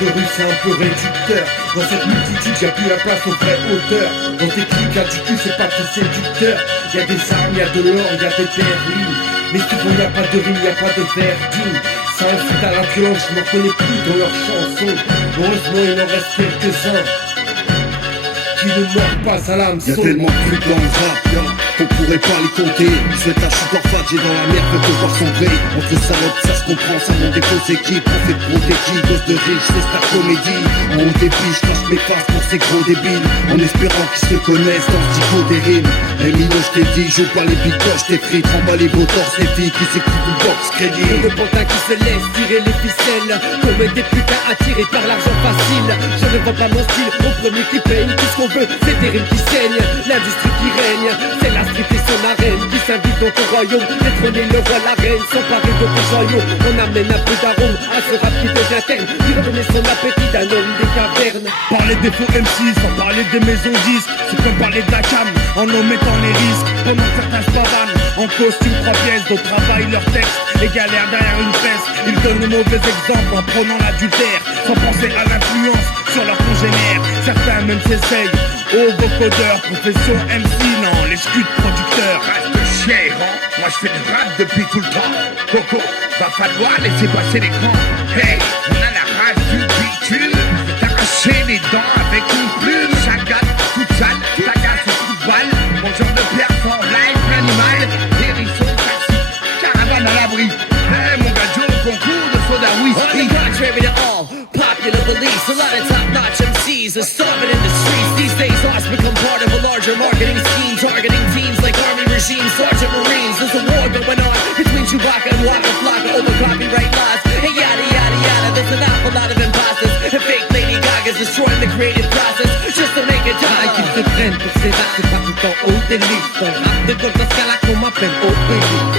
de rue c'est un peu réducteur. Dans cette multitude y'a plus la place aux vrais auteurs. Dans tes clics du cul c'est pas très séducteur. Y'a des armes, y'a de l'or, y'a des berlines. Mais souvent y'a pas de rime, y'a pas de verdine. Ça incite à la violence, je m'en connais plus dans leurs chansons. Heureusement il en reste quelques-uns qui ne mordent pas à l'hameçon. Y'a tellement de trucs dans le rap, qu'on pourrait pas les compter. Je fais ta chute en fat, j'ai dans la merde, peut te voir sombrer. Entre salopes, ça se comprend, ça monte des fausses équipes. On fait pro qui, gosse de riche, c'est ta comédie. En haut des piges, cache mes faces pour ces gros débiles. En espérant qu'ils se connaissent dans le psycho des rimes. Et Mino, je t'ai dit, joue pas les bicoches, t'es frites, remballe vos torses, les filles qui s'écoutent du box crédit. Le pantin qui se laisse tirer les ficelles, comme des putains attirés par l'argent facile. Je ne vends pas mon style au premier qui paye. Tout ce qu'on veut, c'est des rimes qui saignent. L'industrie qui règne, c'est la street et son arène qui s'invite dans ton royaume. Détrôner le roi, la reine, s'emparer de tes joyaux. On amène un peu d'arôme à ce rap qui devient terne. Lui donner son appétit d'un homme des cavernes. Parler des faux MC sans parler des maisons disques, c'est comme parler de la cam en omettant les risques. Pendant que certains se pavanent en costume 3 pièces, d'autres travaillent leur texte et galèrent derrière une presse. Ils donnent le mauvais exemple en prenant l'adultère, sans penser à l'influence sur leurs congénères. Certains même s'essayent au vocodeur, profession MC, non, les scuds producteurs. Reste cher, hein. Moi je fais du rap depuis tout le temps. Coco, va falloir laisser passer l'écran. Hey, on a la rage du bitume. T'arracher les dents avec une plume. Chagate, toute sale, tagasse au coup de balle. Mon genre de perf en live, l'animal. Hérisson, taxi, caravane à l'abri. Hey, mon gars Joe, concours de soda On the whisky. contrary to all popular beliefs, a lot of top-notch MCs are starving in the streets. These days, arts become part of a larger marketing scheme, targeting teams like Army regimes, Sergeant Marines. There's a war going on between Chewbacca and Waka Flocka over copyright laws. And yada yada yada, there's an awful lot of imposters. And fake Lady Gaga's destroying the creative process just to make it Ah, time. qu'ils se prennent pour ces actes, c'est pas tout en haut des listes. Dans le rap de golf, dans ce cas-là qu'on m'appelle Obélix.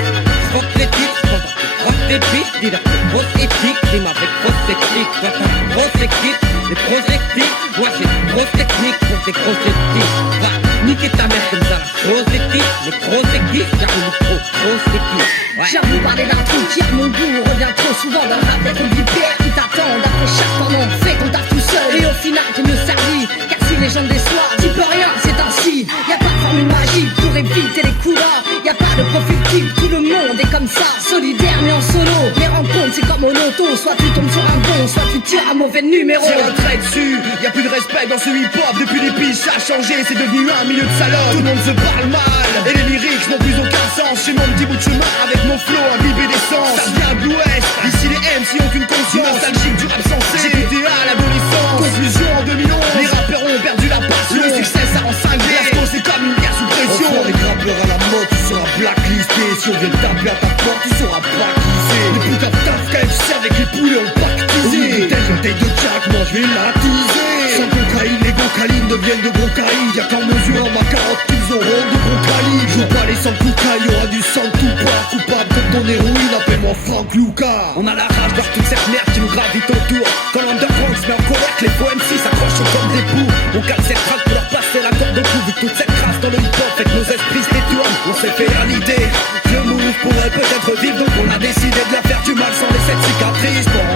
J'rock les titres pendant que rock des beats. Dis-leur que grosse éthique rime avec grosse technique. Quand t'as une grosse équipe, les projectiles. Moi j'ai une grosse technique pour des grosses équipes. Va niquer ta mère comme ça, la grosse équipe. Les grosses équipes, car le micro, grosse équipe. Ouais. J'ai envie de parler d'un truc qui à mon goût revient trop souvent dans le rap d'être une vipère qui t'attendent après chaque pendant fais ton taf tout seul et au final t'es mieux servi car si les gens déçoivent tu peux rien c'est ainsi. Y'a pas de formule magique pour éviter les couleurs, y'a pas de profil type, tout le monde est comme ça, solidaire mais en solo. Les rencontres c'est comme au loto, soit tu tombes sur un bon, soit tu tires un mauvais numéro. Tire un trait dessus, y'a plus de respect dans ce hip-hop. Depuis les piges ça a changé, c'est devenu un milieu de salopes. Tout le monde se parle mal, et les lyrics n'ont plus aucun sens. J'ai mon petit bout de chemin avec mon flow imbibé d'essence. Ça vient de l'ouest, ici les MC ont une conscience nostalgique du rap sensé. J'ai goûté à l'adolescence, conclusion en 2011. Les rappeurs ont perdu la passion, le succès ça rend cinglé. L'asco c'est comme une guerre sous pression. Enfant, les rappeurs à la mode, tu seras blacklisté. Si on vient te taper à ta porte, tu seras pas qui c'est. Les putains de taf KFC avec les poulets ont pactisé. Une bouteille de Jack, moi je vais l'attiser. Sans cocaïne, les gocaïnes deviennent de gros caïds. Y'a qu'en mesurant ma carotte qu'ils auront de gros calibres. Joue pas les sans cocaïne, y'aura du sang tout pas. Coupable comme ton héroïne, appelle-moi Frank Lucas. On a la rage voir toute cette merde qui nous gravite autour. Quand l'underground se met en colère, que les faux MC s'accrochent comme des poux. On cale cette traque pour leur passer la corde au cou. Vu que toute cette crasse dans le hip-hop fait que nos esprits se détournent. On s'est fait à l'idée que le move pourrait peut-être vivre. Donc on a décidé de la faire du mal sans laisser de cicatrices. Bam,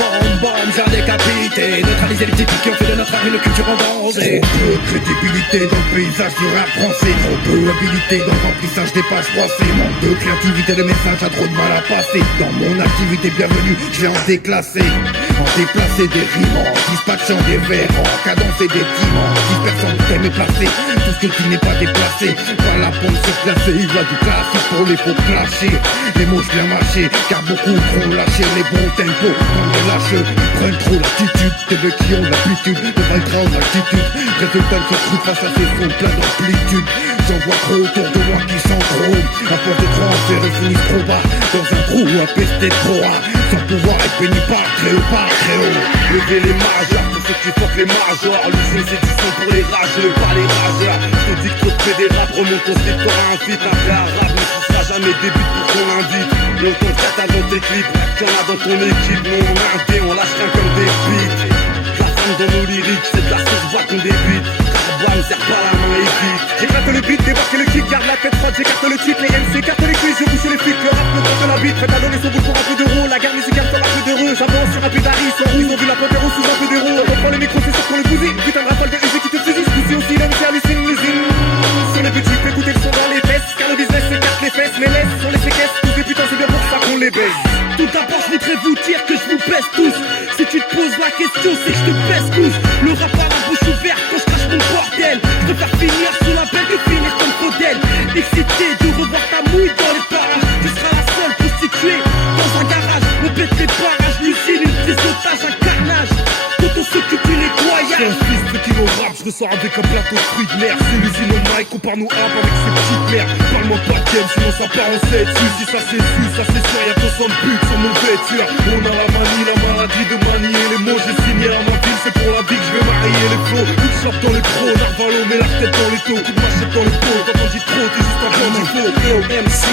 bam, bam, j'ai décapité. Neutraliser les petits pics qui ont fait de notre art une culture en danger. Trop peu de crédibilité dans le paysage du rap français. Trop peu d'habilité dans le remplissage des pages froissées. Manque de créativité, le message a trop de mal à passer. Dans mon activité bienvenue, je vais en déclasser. En déplacer des rimes, en dispatchant des vers, en cadencer des timents. Dispersant le thème et placé, tout ce qui n'est pas déplacé. Pas la pompe surclassée, il y a du classique pour les faux clasher. Les mots bien mâchés, car beaucoup trop lâché les bons tempos. Comme des lâcheux, ils prennent trop l'attitude. Des mecs qui ont l'habitude de vaincre en altitude. Résultat de ce truc face à ces sons pleins d'amplitude. J'en vois trop autour de moi qui sont trop. À force de trop en faire, ils finissent trop bas. Dans un trou à pester trop rare. Sans pouvoir être béni par très haut, par très haut. Levez les majeurs pour ceux qui fuck les majors. L'usine c'est du son pour les rageux, pas les rageurs. Je te dis que trop de fédérats remonte ton slip, t'auras un feat. Un vrai arabe ne poussera jamais des buts pour qu'on l'invite. Et on t'en tête dans tes clips, qu'il y en a dans ton équipe. Nous on a un dé, on lâche rien comme des beats. La femme dans nos lyriques, c'est de la sauce va qu'on débite. Carbone, serre pas la main et vite. J'éclate le beat, débarque le kick, garde la tête froide, j'écarte le titre, les MC, carte les cuisses, je bouge les flics, le rap, le temps de la bite, faites adonner son bouche pour un peu d'euros, la garde musicale sera un peu d'heureux, j'avance sur un pédari, sans rouge, ils ont vu la panthère au sous les baisse. Tout d'abord je voudrais vous dire que je vous baisse tous. Si tu te poses la question c'est que je te baisse tous. Le rap à la bouche ouverte quand je crache mon bordel. Je préfère finir sous la belle que finir comme Faudel. Excité de revoir ta mouille dans les parages. Tu seras la seule prostituée dans un garage. On pète les barrages, l'usine, une prise d'otage, un carnage. Quand on s'occupe du C'est nettoyage. un fils de kilo rap, je ressors avec un plateau de fruits de mer. C'est l'usine au mic, compare-nous hap avec ses petites mères. Parle-moi pas de game, sinon ça part en 7. Si ça c'est sûr, y'a 200 buts sur mon vêture. On a la manie, la maladie de manier les mots. J'ai signé à ma ville, c'est pour la vie que je vais marier les flots. Coup de chape dans les pros, Narvalo met la tête dans les taux. Coup de machette dans les pots, quand on dit trop, t'es juste un plan du faux. MC,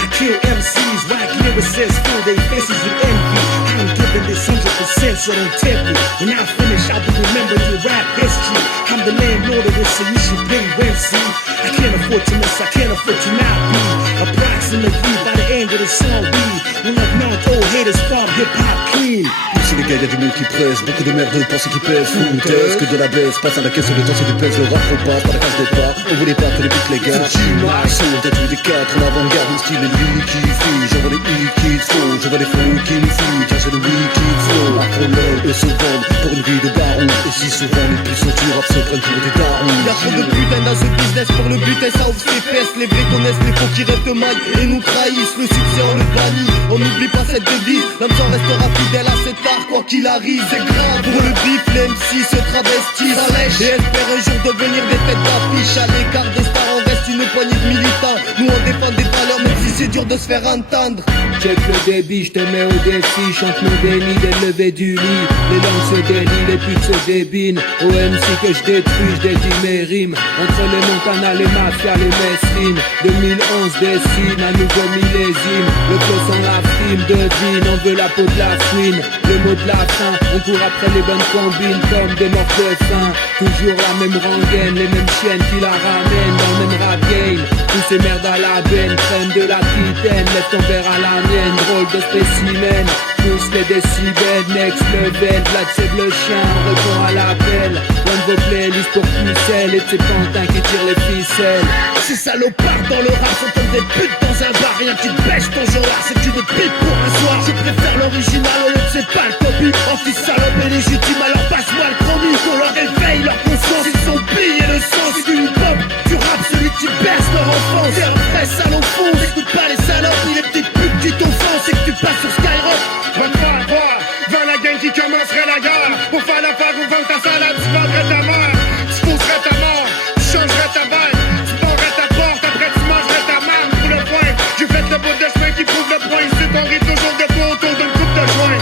I kill MCs, whack lyricists, fill their faces with envy. I'm giving this 100%, so don't tempt me. When I finish, I will remember your rap history. I'm the landlord of this, so you should pay rent, see. I can't afford to miss, I can't afford to not be. Approximately by the end of the song, we will have knocked old haters from hip-hop clean. Ici les gars, y'a du monde qui presse, beaucoup de merdeux pensent qu'ils pèsent. Fouteuses, que de la baisse, passe à la caisse, le temps c'est du pèse. Le rap repasse par la case départ, on voulait pas que les beats les gars. Ils sont tous des quatre, en avant-garde, mon style est lui qui fuit. J'envoie les hits qui font, je vois les flows qui me fuient. Car j'ai le wiki flow, afro-lol, eux se vendent pour une vie de baron. Et si souvent les puissants du rap se prennent pour des darons. Y'a trop de putain dans ce business pour le butin, ça ouvre ses fesses. Les vrais connaissent les faux qui rêvent de maille et nous trahissent. Le succès on le bannit, on n'oublie pas cette devise. L'homme s'en restera fidèle à cet art quoi qu'il arrive. C'est grave pour le bif, les MC se travestissent et espèrent un jour devenir des têtes d'affiche. À l'écart des stars on reste une poignée de militants. Nous on défend des valeurs même si c'est dur de se faire entendre. Check le débit, je te mets au défi. Chante mon déni dès le lever du lit. Les langues se délient, les putes se débinent. Au MC que je détruis, je dédie mes rimes. Entre les Montana, les mafias, les Messrines. 2011 dessine un nouveau millésime. Le flow sans la frime devine, on veut la peau de la fouine. Le mot de la fin, on court après les bonnes combines comme des morts de faim. Toujours la même rengaine, les mêmes chiennes qui la ramènent dans le même rap game. Tous ces merdes à la benne, crème de l'Aquitaine. Lève ton verre à la mienne, drôle de spécimen. Tous les décibels, next level. Vlad c'est le chien, on répond à l'appel. One de vos playlists pour pucelles et de ces pantins qui tirent les ficelles. Ces salopards dans le rap sont comme des putes dans un bar. Rien qui te pêche ton genre, c'est que tu te pipes pour un soir. Je préfère l'original au lieu de ces pâles copies. Anti-salope et légitime, alors passe-moi le chronique. On leur éveille leur conscience, ils ont plié le sens du hip-hop. Du rap, celui qui berce leur enfance. C'est un vrai salaud fond, n'écoute pas les salopes ni les petites putes qui t'offensent. C'est que tu passes sur Skyrock. Va te faire voir, vers la gang qui commencerait la guerre. Pour faire l'affaire ou vendre ta salade, tu vendrais ta mère. Tu pousserais ta mort, tu changerais ta balle. Tu barrerais ta porte, après tu mangerais ta marque pour le point. J'ai fait le bout de chemin qui prouve le point. C'est qu'on rit toujours debout autour d'une coupe de joint.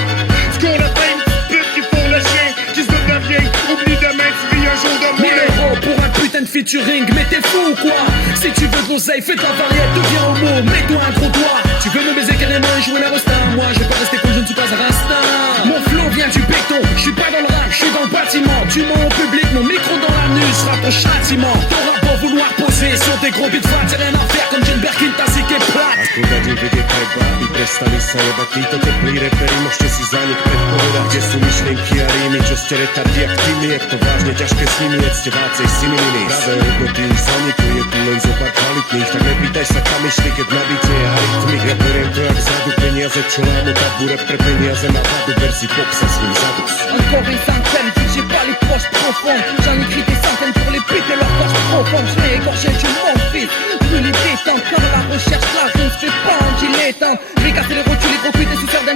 Tu cours le pain, pute qui fourre le chien, qui se doute de rien. Oublie demain, tu vis un jour de moins. 1000 euros pour un putain de featuring, mais t'es fou ou quoi? Si tu veux de l'oseille, fais de la variette, deviens homo, mets-toi un gros doigt. Tu veux me baiser carrément et jouer la rosta? Moi je vais pas rester cool, je ne suis pas un rasta. Mon flow vient du béton, je suis pas dans le rap, je suis dans le bâtiment. Tu mens au public, mon micro dans l'anus sera ton châtiment. T'auras beau vouloir poser sur des gros beats fat, y'a rien à faire comme Jane Birkin, ta sick est plate. Ako da vede taj babi, prestali sa jebati. To teplí reperi, môžete si za nich predpovedať, kde sú myšlienky a rímy, čo ste retardi aktívni. Je to vážne ťažké s nimi, jedzte vácej similiny. Pravé hodnoty už zanikli, je tu len zopár kvalitných. Tak nepýtaj sa kam išli, keď nabite je arytmik. Ja beriem to jak zadu peniaze, čo lámu tabure pre peniaze na vadu. Ber si pop sa s ním zadus. Encore une centaine, vu que j'ai pas les poches profondes. J'en écris des centaines pour les putes et leur gorge profonde. Je vais égorger du mon fils, plus les détentes. Car la recherche, là, je ne fais pas en dilettante. Je vais casser les rotules, les gros putes et sous-sœurs